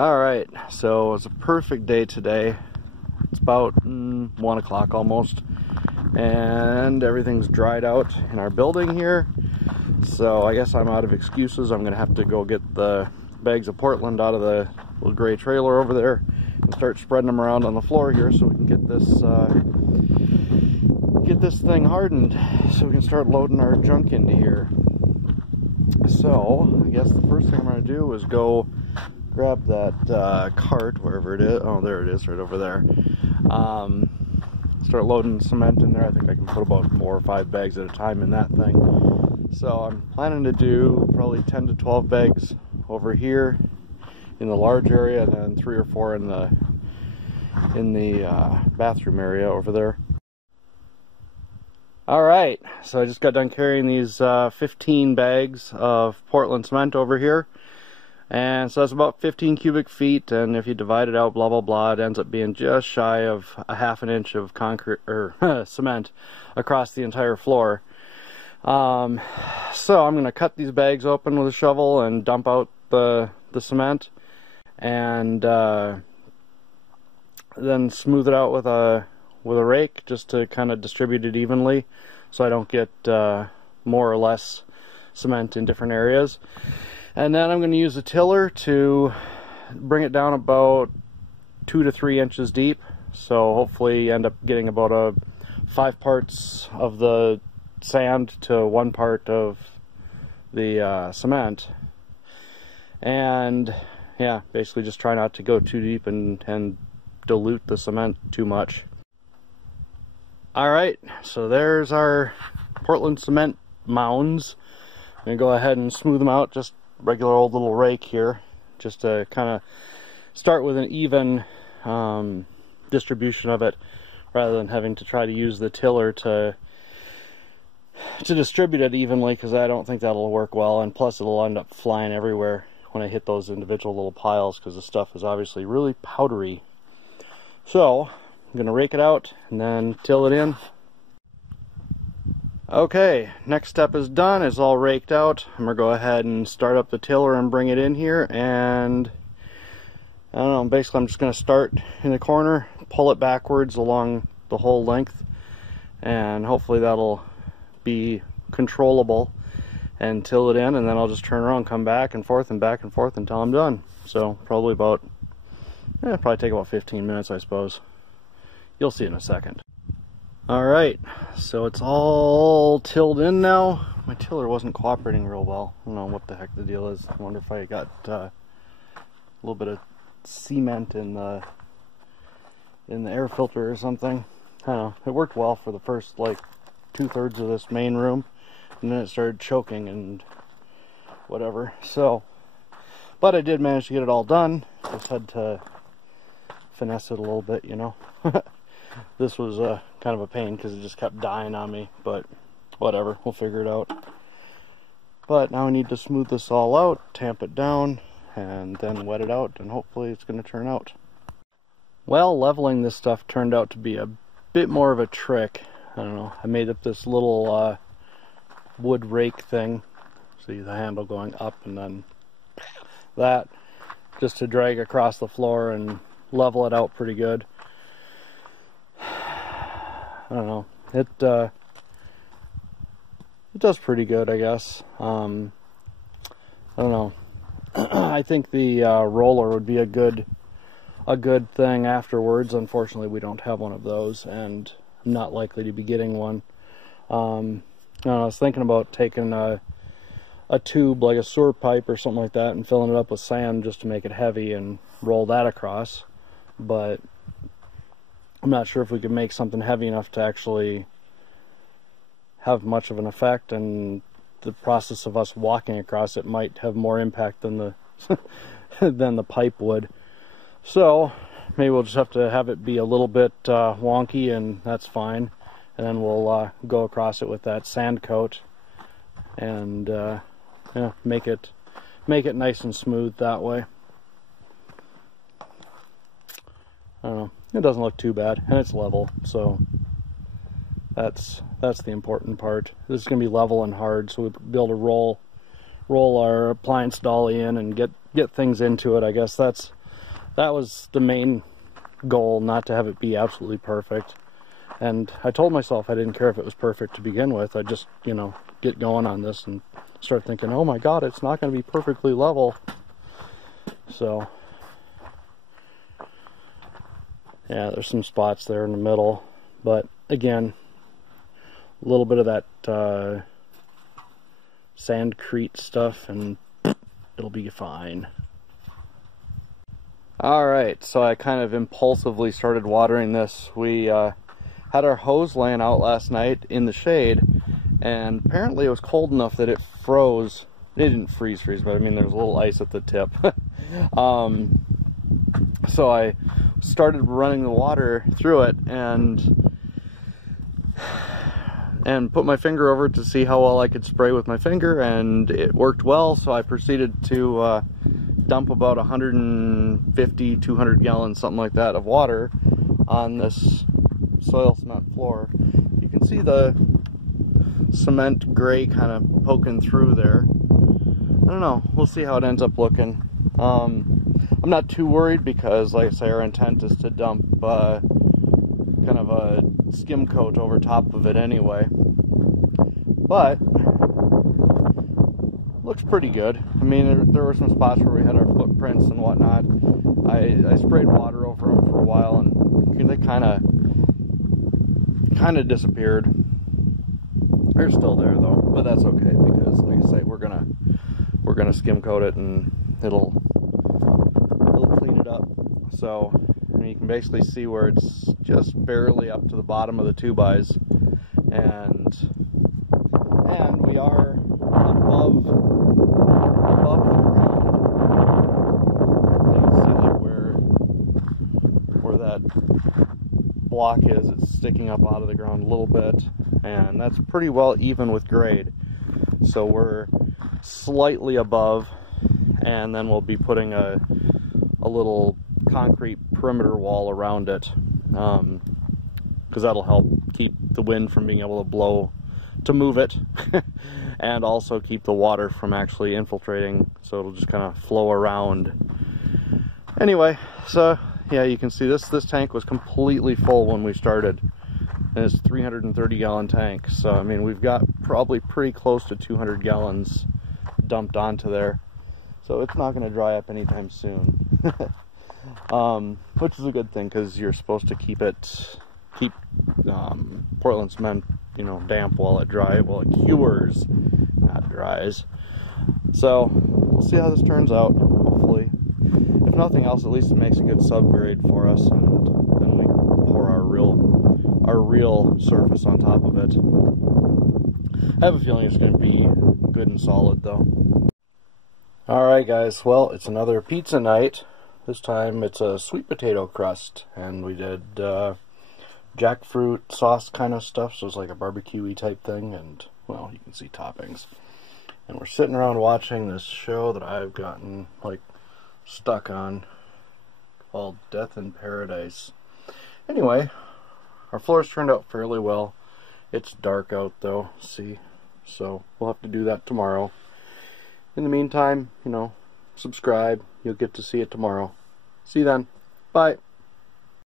Alright, so it's a perfect day today. It's about 1 o'clock almost, and everything's dried out in our building here. So I guess I'm out of excuses. I'm gonna have to go get the bags of Portland out of the little gray trailer over there and start spreading them around on the floor here so we can get this thing hardened so we can start loading our junk into here. So I guess the first thing I'm gonna do is go grab that cart, wherever it is. Oh, there it is, right over there. Start loading cement in there. I think I can put about 4 or 5 bags at a time in that thing. So I'm planning to do probably 10 to 12 bags over here in the large area, and then 3 or 4 in the bathroom area over there. Alright, so I just got done carrying these 15 bags of Portland cement over here. And so that's about 15 cubic feet, and if you divide it out, blah blah blah, it ends up being just shy of a ½ inch of concrete or cement across the entire floor. So I'm going to cut these bags open with a shovel and dump out the cement, and then smooth it out with a rake just to kind of distribute it evenly, so I don't get more or less cement in different areas. And then I'm going to use a tiller to bring it down about 2 to 3 inches deep. So hopefully end up getting about 5 parts of the sand to 1 part of the cement. And yeah, basically just try not to go too deep and dilute the cement too much. Alright, so there's our Portland cement mounds. I'm going to go ahead and smooth them out, just regular old little rake here, just to kind of start with an even distribution of it, rather than having to try to use the tiller to distribute it evenly, because I don't think that'll work well, and plus it'll end up flying everywhere when I hit those individual little piles, because the stuff is obviously really powdery. So I'm going to rake it out and then till it in. Okay, next step is done. It's all raked out. I'm going to go ahead and start up the tiller and bring it in here, and I don't know, basically I'm just going to start in the corner, pull it backwards along the whole length, and hopefully that'll be controllable, and till it in, and then I'll just turn around, come back and forth until I'm done. So probably probably take about 15 minutes, I suppose. You'll see in a second. Alright, so it's all tilled in now. My tiller wasn't cooperating real well. I don't know what the heck the deal is. I wonder if I got a little bit of cement in the air filter or something. I don't know. It worked well for the first like 2/3 of this main room, and then it started choking and whatever. So, but I did manage to get it all done. Just had to finesse it a little bit, you know. This was kind of a pain because it just kept dying on me, but whatever, we'll figure it out. But now I need to smooth this all out, tamp it down, and then wet it out, and hopefully it's going to turn out. Well, leveling this stuff turned out to be a bit more of a trick. I don't know, I made up this little wood rake thing. See the handle going up, and then that, just to drag across the floor and level it out pretty good. I don't know. It does pretty good, I guess. I don't know. I think the roller would be a good thing afterwards. Unfortunately, we don't have one of those, and I'm not likely to be getting one. I don't know, I was thinking about taking a tube, like a sewer pipe or something like that, and filling it up with sand just to make it heavy and roll that across. But I'm not sure if we could make something heavy enough to actually have much of an effect, and the process of us walking across it might have more impact than the than the pipe would. So maybe we'll just have to have it be a little bit wonky, and that's fine. And then we'll go across it with that sand coat, and yeah, make it nice and smooth that way. I don't know. It doesn't look too bad, and it's level, so that's the important part. This is going to be level and hard, so we'll be able to roll our appliance dolly in and get things into it. I guess that's that was the main goal, not to have it be absolutely perfect. And I told myself I didn't care if it was perfect to begin with. I just, you know, get going on this and start thinking, oh my god, it's not going to be perfectly level. So, yeah, there's some spots there in the middle. But, again, a little bit of that sandcrete stuff and it'll be fine. Alright, so I kind of impulsively started watering this. We had our hose laying out last night in the shade, and apparently it was cold enough that it froze. It didn't freeze, but I mean there was a little ice at the tip. So I started running the water through it and put my finger over it to see how well I could spray with my finger, and it worked well. So I proceeded to dump about 150, 200 gallons, something like that, of water on this soil cement floor. You can see the cement gray kind of poking through there. I don't know, we'll see how it ends up looking. I'm not too worried because, like I say, our intent is to dump kind of a skim coat over top of it anyway. But looks pretty good. I mean, there were some spots where we had our footprints and whatnot. I sprayed water over them for a while, and they kind of disappeared. They're still there though, but that's okay because, like I say, we're gonna skim coat it and it'll clean it up. So I mean, you can basically see where it's just barely up to the bottom of the 2x, and we are above the ground. You can see like where that block is. It's sticking up out of the ground a little bit, and that's pretty well even with grade. So we're slightly above, and then we'll be putting a little concrete perimeter wall around it, because that'll help keep the wind from being able to blow to move it and also keep the water from actually infiltrating, so it'll just kind of flow around. Anyway, so yeah, you can see this tank was completely full when we started, and it's a 330 gallon tank. So I mean, we've got probably pretty close to 200 gallons dumped onto there, so it's not going to dry up anytime soon. Which is a good thing, because you're supposed to keep Portland cement, you know, damp while it dries. Well, it cures, not dries. So we'll see how this turns out. Hopefully, if nothing else, at least it makes a good subgrade for us, and then we pour our real surface on top of it. I have a feeling it's going to be good and solid though. Alright guys, well, it's another pizza night. This time it's a sweet potato crust, and we did jackfruit sauce kind of stuff, so it's like a barbecue-y type thing, and well, you can see toppings. And we're sitting around watching this show that I've gotten like stuck on called Death in Paradise. Anyway, our floors turned out fairly well. It's dark out though, see, so we'll have to do that tomorrow. In the meantime, you know, subscribe. You'll get to see it tomorrow. See you then. Bye.